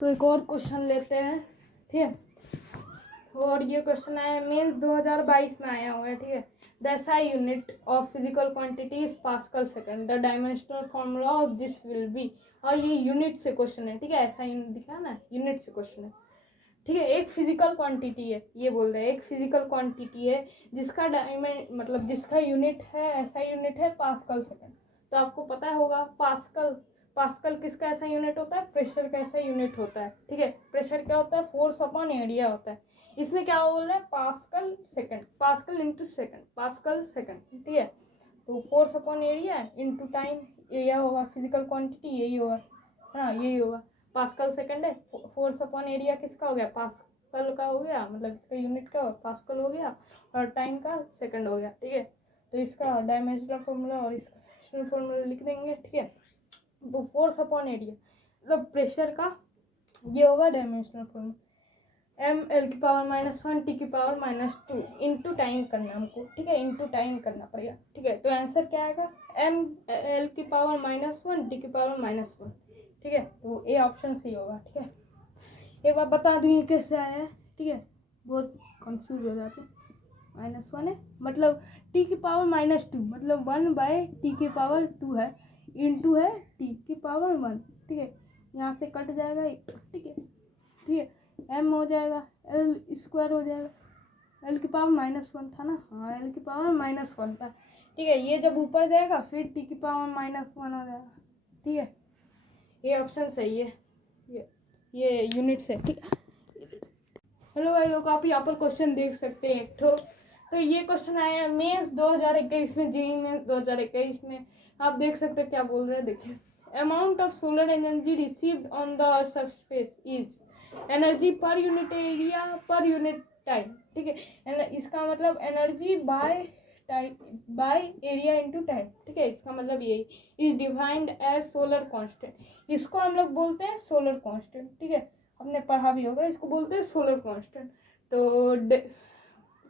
तो एक और क्वेश्चन लेते हैं, ठीक है। और ये क्वेश्चन आया मेंस 2022 में आया हुआ है, ठीक है। The SI unit of physical quantity is pascal second, the dimensional formula of this will be. और ये यूनिट से क्वेश्चन है, ठीक है। ऐसा यूनिट दिखा ना, यूनिट से क्वेश्चन है, ठीक है। एक फिजिकल क्वांटिटी है, ये बोल रहे हैं एक फिजिकल क्वांटिटी है जिसका मतलब जिसका यूनिट है, ऐसा यूनिट है पास्कल सेकंड। तो आपको पता होगा पास्कल, पास्कल किसका ऐसा यूनिट होता है, प्रेशर का ऐसा यूनिट होता है, ठीक है। प्रेशर क्या होता है, फोर्स अपॉन एरिया होता है। इसमें क्या बोल रहे हैं, pascal second, pascal into second, pascal second, ठीक है। तो force upon area into time, ये होगा फिजिकल क्वांटिटी, यही होगा, है ना, यही होगा। पास्कल सेकंड है, फोर्स अपॉन एरिया किसका हो गया, पास्कल का हो गया, मतलब इसका यूनिट का पास्कल हो गया, और टाइम का सेकंड हो गया, ठीक है। तो इसका डायमेंशनल फॉर्मूला और इसका डायमेंशनल फॉर्मूला लिख देंगे, ठीक है। तो फोर्स अपॉन एरिया मतलब प्रेशर का ये होगा dimensional formula, m(L⁻⁻1 t⁻⁻2 into time करना हमको, ठीक है, इंटू टाइम करना पड़ेगा, ठीक है। तो आंसर क्या आएगा, m(L⁻⁻1 t⁻⁻1, ठीक है। तो ए ऑप्शन सही होगा, ठीक है। एक बार बता दूँ ये कैसे आया है, ठीक है, बहुत कंफ्यूज हो जाते हैं। -1 है मतलब t⁻⁻2 मतलब 1/t⁻2 है, इंटू है t⁻1, ठीक है। यहाँ से कट जाएगा, ठीक है, ठीक है। m हो जाएगा, L² हो जाएगा, L⁻⁻1 था ना, हाँ L⁻⁻1 था, ठीक है। ये जब ऊपर जाएगा फिर t⁻⁻1 हो जाएगा, ठीक है। ये ऑप्शन सही है, ये यूनिट्स है, ठीक है। हेलो भाई लोग, आप यहाँ पर क्वेश्चन देख सकते हैं एक तो ये क्वेश्चन आया है मेंस 2021 में, जेईई मेंस 2021 में। आप देख सकते हैं क्या बोल रहे हैं, देखिए। Amount of solar energy received on the earth surface is energy per unit area per unit time, ठीक है। इसका मतलब energy by time by area into time, ठीक है। इसका मतलब यही is defined as solar constant. इसको हम लोग बोलते हैं सोलर कांस्टेंट, ठीक है। हमने पढ़ा भी होगा, इसको बोलते हैं सोलर कांस्टेंट। तो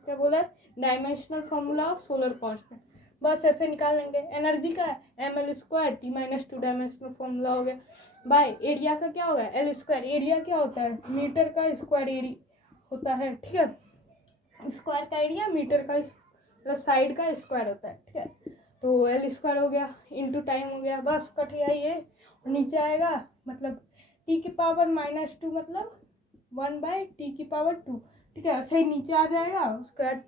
क्या बोला है, dimensional formula of solar constant, बस ऐसे निकाल लेंगे। एनर्जी का है ml² t-2 डायमेंशनल फॉर्मूला हो गया, बाय एरिया का क्या होगा L²। एरिया क्या होता है, मीटर का स्क्वायर एरिया होता है, ठीक है। स्क्वायर का एरिया मीटर का मतलब साइड का स्क्वायर होता है, ठीक है। तो L² हो गया, इंटू टाइम हो गया, बस कट गया ये, नीचे आएगा मतलब t⁻⁻2 मतलब 1/t⁻2, ठीक है। ऐसे ही नीचे आ जाएगा, उसके बाद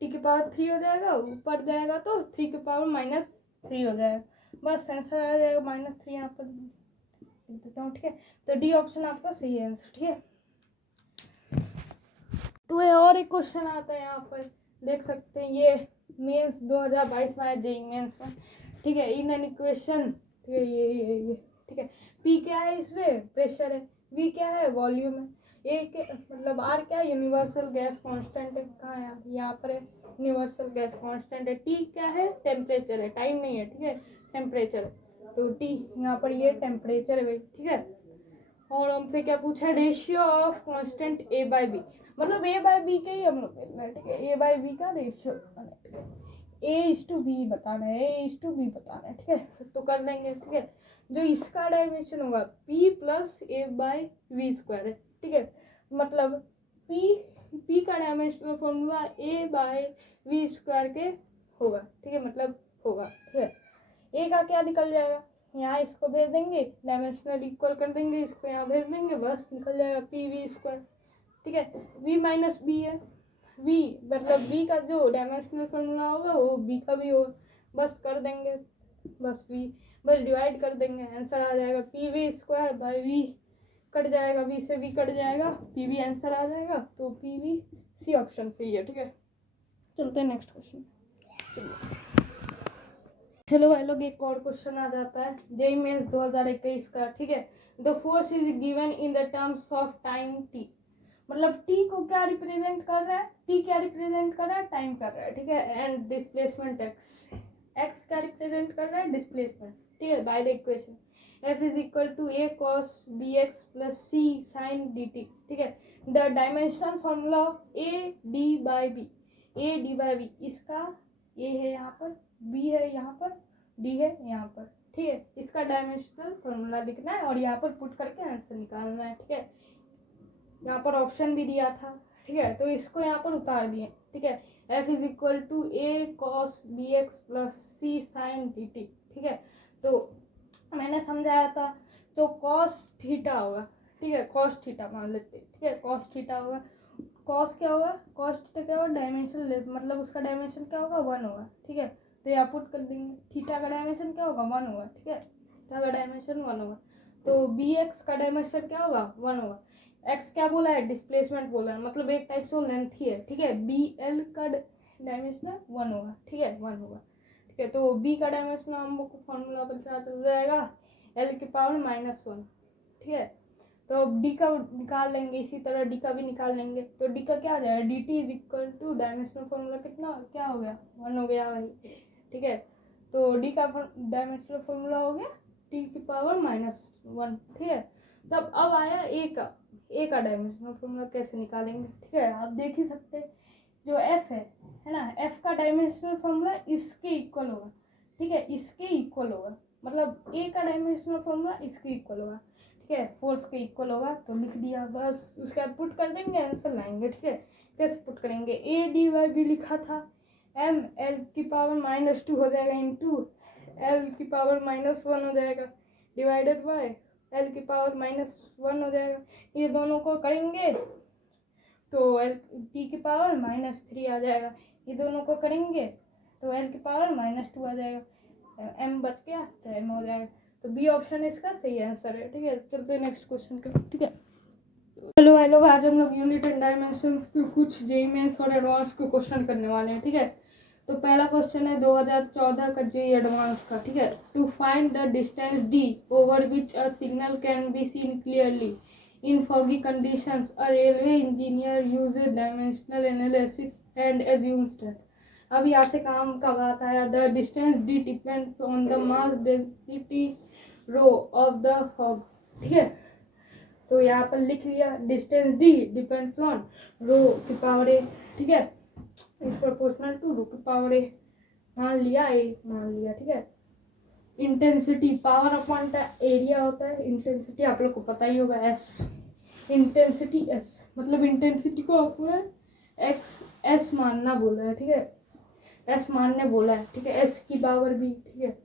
t⁻3 हो जाएगा, ऊपर जाएगा तो 3⁻³ हो जाएगा, बस आंसर आ जाएगा -3 यहाँ पर लिख देता हूँ, ठीक है। तो डी ऑप्शन आपका सही है आंसर, ठीक है। तो ये और एक क्वेश्चन आता है यहाँ पर, देख सकते हैं, ये मेंस 2022 में आया, जेईई मेंस में, ठीक है। इन एन इक्वेशन, ठीक है, ये ठीक है। पी क्या है, इसमें प्रेशर है, वी क्या है, वॉल्यूम है, ए के मतलब आर क्या है, यूनिवर्सल गैस कांस्टेंट है, कहाँ है, यहाँ पर है, यूनिवर्सल गैस कांस्टेंट है। टी क्या है, टेम्परेचर है, टाइम नहीं है, ठीक है, टेम्परेचर है। तो टी यहाँ पर ये टेम्परेचर है, ठीक है। और हमसे क्या पूछा है, रेशियो ऑफ कांस्टेंट A/B, मतलब A/B के ही हम लोग देखना है, ठीक है। A/B का रेशियो A:B बताना है, A:B बताना है, ठीक है। तो कर लेंगे, ठीक है। जो इसका डायमेंशन होगा P + A/V², है, ठीक है। मतलब P का डायमेंशनल फॉर्मूला A/V² के होगा, ठीक है, मतलब होगा, ठीक है। ए का क्या निकल जाएगा, यहाँ इसको भेज देंगे, डायमेंशनल इक्वल कर देंगे, इसको यहाँ भेज देंगे, बस निकल जाएगा PV², ठीक है। V - B है, V मतलब B का जो डायमेंशनल फॉर्मूला होगा वो B का भी होगा, बस कर देंगे, बस बस डिवाइड कर देंगे, आंसर आ जाएगा PV²/V, कट जाएगा, V से V कट जाएगा, PV आंसर आ जाएगा। तो PV सी ऑप्शन सही है, ठीक है। चलते हैं नेक्स्ट क्वेश्चन, चलिए। हेलो भाई लोग, एक और क्वेश्चन आ जाता है जेईई मेंस 2021 का, ठीक है। The force is given in the terms of time t, मतलब t को क्या रिप्रेजेंट कर रहा है, t क्या रिप्रेजेंट कर रहा है, टाइम कर रहा है, ठीक है। एंड डिस्प्लेसमेंट x क्या रिप्रेजेंट कर रहा है, डिस्प्लेसमेंट, ठीक है। By the equation F = a cos bx + c sin dt, ठीक है। The dimensional formula of a/d/b, इसका a है यहाँ पर, b है यहाँ पर, d है यहाँ पर, ठीक है। इसका डायमेंशनल फॉर्मूला लिखना है और यहाँ पर पुट करके आंसर निकालना है, ठीक है। यहाँ पर ऑप्शन भी दिया था, ठीक है, तो इसको यहाँ पर उतार दिए, ठीक है। f is equal to a cos bx plus c sin dt, ठीक है। तो मैंने समझाया था, तो cos थीटा होगा, ठीक है, cos थीटा मान लेते हैं, ठीक है, cos थीटा होगा। cos क्या होगा, cos थीटा क्या होगा, डायमेंशन लेस, मतलब उसका डायमेंशन क्या होगा, 1 होगा, ठीक है। तो यहाँ पुट कर देंगे, थीटा का डायमेंशन क्या होगा, 1 होगा, ठीक है, थीटा का डायमेंशन 1 होगा। तो bx का डायमेंशन क्या होगा, 1 होगा। x क्या बोला है, डिस्प्लेसमेंट बोला है, मतलब एक टाइप से लेंथ ही है, ठीक है। bl का डायमेंशन 1 होगा, ठीक है, 1 होगा, ठीक है। तो b का डायमेंशन हम लोग को फॉर्मूला पता चल जाएगा, l की पावर -1, ठीक है। तो अब d का निकाल लेंगे, इसी तरह d का भी निकाल लेंगे। तो d का क्या आ जाएगा, dt is equal two dimensional formula कितना क्या हो गया, 1 हो गया भाई, ठीक है। तो d का डायमेंशनल फॉर्मूला हो गया t की पावर -1, ठीक है। तब अब आया a का डायमेंशनल फॉर्मूला कैसे निकालेंगे, ठीक है। आप देख ही सकते हैं, जो f है ना, f का डायमेंशनल फॉर्मूला इसके इक्वल होगा, ठीक है, इसके इक्वल होगा, मतलब a का डायमेंशनल फॉर्मूला इसके इक्वल होगा, ठीक है, फोर्स के इक्वल होगा। तो लिख दिया बस, उसके बाद पुट कर देंगे, आंसर लाएंगे, ठीक है। कैसे पुट करेंगे, a dy भी लिखा था, m l की पावर -2 हो जाएगा इंटू l की पावर -1 हो जाएगा, डिवाइडेड बाय l की पावर -1 हो जाएगा। ये दोनों को करेंगे तो l t की पावर -3 आ जाएगा, ये दोनों को करेंगे तो l की पावर -2 आ जाएगा, m बच गया तो m हो जाएगा। तो बी ऑप्शन इसका सही आंसर है, ठीक है। चलते हैं नेक्स्ट क्वेश्चन पे, ठीक है। हेलो आज हम लोग यूनिट एंड डायमेंशंस के कुछ जेईई मेंस और एडवांस के क्वेश्चन करने वाले हैं, ठीक है। तो पहला क्वेश्चन है 2014 का जेईई एडवांस का, ठीक है। To find the distance d over which a signal can be seen clearly in foggy conditions, a railway engineer uses dimensional analysis and assumes that। अब यहाँ से काम का बात आया, the distance d depends on the mass density rho of the fog, ठीक है। तो यहाँ पर लिख लिया, distance d depends on rho की पावर a, ठीक है, इज प्रोपोर्शनल टू रो की पावर a, मान लिया a, मान लिया, ठीक है। इंटेंसिटी पावर अपॉन एरिया होता है, इंटेंसिटी आप लोग को पता ही होगा, s, इंटेंसिटी s, मतलब इंटेंसिटी को आपको s मानना बोला है, ठीक है, s मानने बोला है, ठीक है, s की पावर b, ठीक है,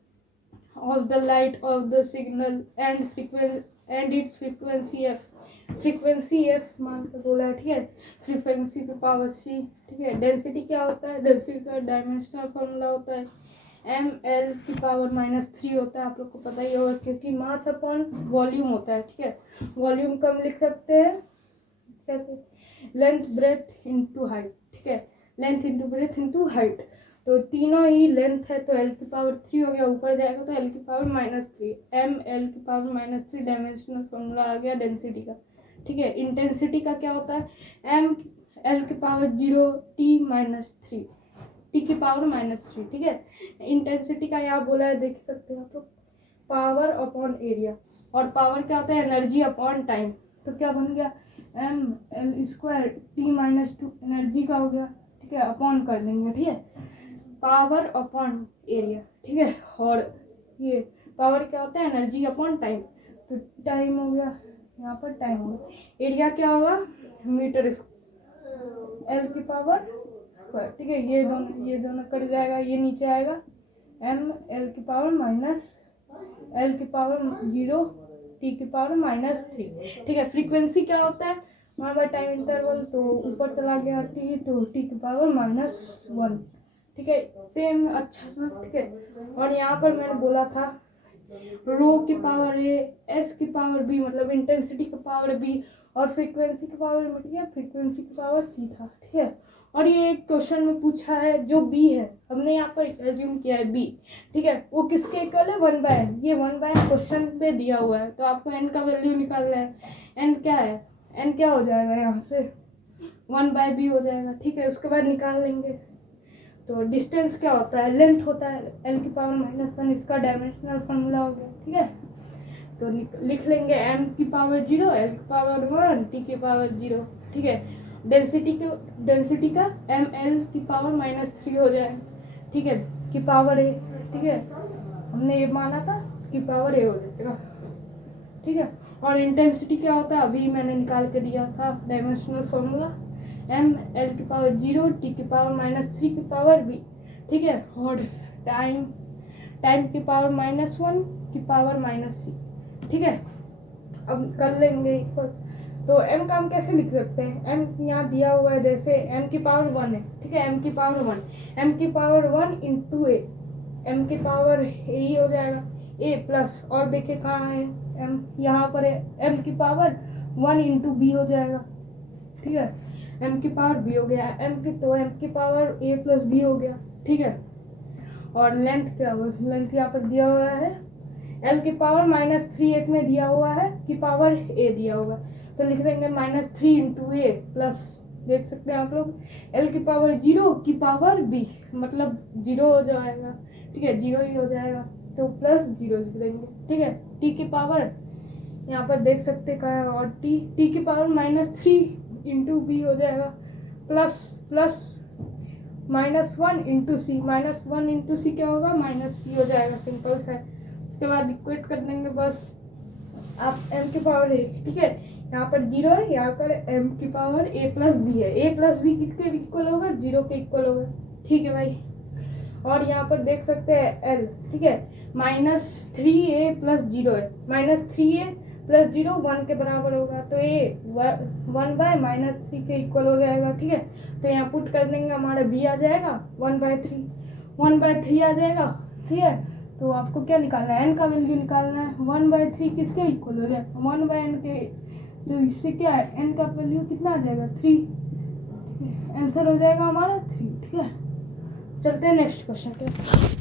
of the light of the signal and it's frequency f, frequency f मान के बोला है, ठीक है, फ्रीक्वेंसी की पावर c, ठीक है। डेंसिटी क्या होता है, डेंसिटी का डायमेंशनल फॉर्मूला होता है m l की पावर -3 होता है, आप लोग को पता ही होगा, क्योंकि मास अपॉन वॉल्यूम होता है, ठीक है। वॉल्यूम कम लिख सकते हैं, कहते लेंथ ब्रेथ इनटू हाइट, ठीक है, length into breadth into height. तो तीनों ही लेंथ है, तो l की पावर 3 हो गया, ऊपर जाएगा तो l की पावर -3, m l की पावर -3 डायमेंशनल फॉर्मूला आ गया डेंसिटी का, ठीक है। इंटेंसिटी का क्या होता है, m l की पावर 0 t की पावर -3, ठीक है। इंटेंसिटी का यहाँ बोला है, देख सकते हैं आप लोग, पावर अपॉन एरिया, और पावर क्या होता है, एनर्जी अपॉन टाइम। तो क्या बन गया, m l square t-2 energy का हो गया, ठीक है, अपॉन कर देंगे, ठीक है, पावर अपॉन एरिया, ठीक है। और ये पावर क्या होता है, एनर्जी अपॉन टाइम, तो टाइम हो गया, यहाँ पर टाइम हो गया, एरिया क्या होगा, मीटर स्क्वायर, l की पावर स्क्वायर, ठीक है। ये दोनों कट जाएगा, ये नीचे आएगा, m l की पावर l की पावर 0 t की पावर -3, ठीक है। फ्रीक्वेंसी क्या होता है, 1/टाइम इंटरवल, तो ऊपर चला गया t, तो t की पावर -1, ठीक है, सेम अच्छा सा, ठीक है। और यहाँ पर मैंने बोला था रो की पावर a, s की पावर b, मतलब इंटेंसिटी की पावर b, और फ्रीक्वेंसी की पावर मिट गया, फ्रीक्वेंसी की पावर c था, ठीक है। और ये एक क्वेश्चन में पूछा है, जो b है, हमने यहाँ पर एज्यूम किया है b, ठीक है, वो किसके इक्वल है, 1/n, ये 1/n क्वेश्चन पे दिया हुआ है, तो आपको n का वैल्यू निकालना है। n क्या है, n क्या हो जाएगा, यहाँ से 1/b हो जाएगा, ठीक है, उसके बाद निकाल लेंगे। तो डिस्टेंस क्या होता है, लेंथ होता है, l की पावर -1, इसका डायमेंशनल फॉर्मूला हो गया, ठीक है। तो लिख लेंगे m की पावर 0, l की पावर 1, t की पावर 0, ठीक है। डेंसिटी का m l की पावर -3 हो जाएगा, ठीक है, की पावर है, ठीक है, हमने ये माना था की पावर ए हो जाएगा, ठीक है। और इंटेंसिटी क्या होता है अभी मैंने निकाल के दिया था डायमेंशनल फॉर्मूला, एम एल की पावर 0 टी की पावर -3 की पावर बी, ठीक है। और टाइम की पावर -1 की पावर -c, ठीक है। अब कर लेंगे इक्वल, तो m का हम कैसे लिख सकते हैं, m यहाँ दिया हुआ है जैसे m की पावर 1 है, ठीक है। m की पावर 1, m की पावर 1 इंटू ए, m की पावर ए ही हो जाएगा, a प्लस, और देखिए कहाँ है m, यहाँ पर है, m की पावर 1 इंटू बी हो जाएगा, ठीक है। m की पावर b हो गया, m की पावर a प्लस b हो गया, ठीक है। और लेंथ क्या हुआ, लेंथ यहाँ पर दिया हुआ है l की पावर -3 एक में दिया हुआ है की पावर a दिया हुआ है, तो लिख देंगे -3 इंटू ए प्लस, देख सकते हैं आप लोग, l की पावर 0 की पावर b, मतलब 0 हो जाएगा, ठीक है, 0 ही हो जाएगा, तो प्लस 0 लिख देंगे, ठीक है। t की पावर यहाँ पर देख सकते कहाँ है, और t की पावर -3 इंटू बी हो जाएगा, प्लस -1 इंटू सी, -1 इंटू सी क्या होगा, -c हो जाएगा, सिंपल सा है। उसके बाद इक्वेट कर देंगे बस आप m की पावर a, ठीक है। यहाँ पर 0 है, यहाँ पर m की पावर a प्लस बी है, a प्लस बी किसके इक्वल होगा, 0 के इक्वल होगा, ठीक है भाई। और यहाँ पर देख सकते हैं l, ठीक है, -3a प्लस 0 है, -3a प्लस 0 1 के बराबर होगा, तो a 1/-3 के इक्वल हो जाएगा, ठीक है। तो यहाँ पुट कर देंगे, हमारा b आ जाएगा 1/3 आ जाएगा, ठीक है। तो आपको क्या निकालना है, n का वैल्यू निकालना है, 1/3 किसके इक्वल हो जाएगा, 1/n के, तो इससे क्या है n का वैल्यू कितना आ जाएगा, 3, आंसर हो जाएगा हमारा 3, ठीक है। चलते हैं नेक्स्ट क्वेश्चन पे।